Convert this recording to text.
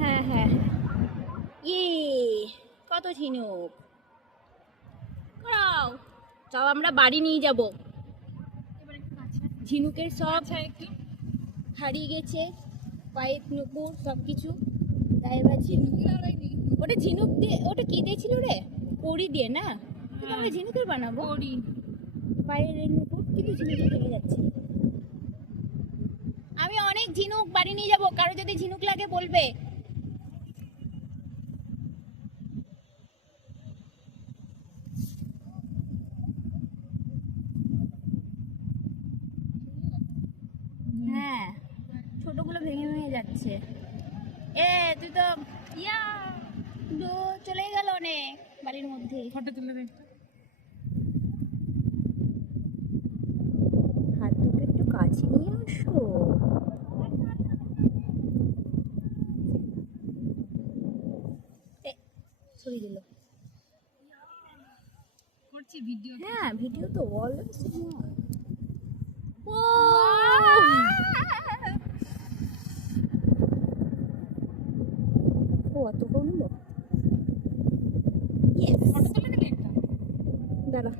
হ্যাঁ হ্যাঁ, ইয়ে কত ঝিনুক, করাও। তাও আমরা বাড়ি নিয়ে যাব। ঝিনুকের সব হারিয়ে গেছে, পাইপ নুপুর সব কিছু। তাই এবার ওটা ঝিনুক দিয়ে, ওটা কি দিয়েছিল রে? কড়ি দিয়ে না? কিন্তু আমরা ঝিনুকের বানাবো পায়ের নুপুর, কিন্তু ঝিনুকে চলে যাচ্ছে। আমি অনেক ঝিনুক বাড়ি নিয়ে যাব, কারো যদি ঝিনুক লাগে বলবে। হ্যাঁ, ছোটগুলো ভেঙে ভেঙে যাচ্ছে। এ তুই তো ইয়া চলে গেল অনেক বাড়ির মধ্যে। ফটো তুলে দে। হাত দুটো একটু কাছে নিয়ে আসো। সরিয়ে দিল। করছি ভিডিও। হ্যাঁ ভিডিও তো অলওয়েজ। ও অত কম লোক। দাঁড়া।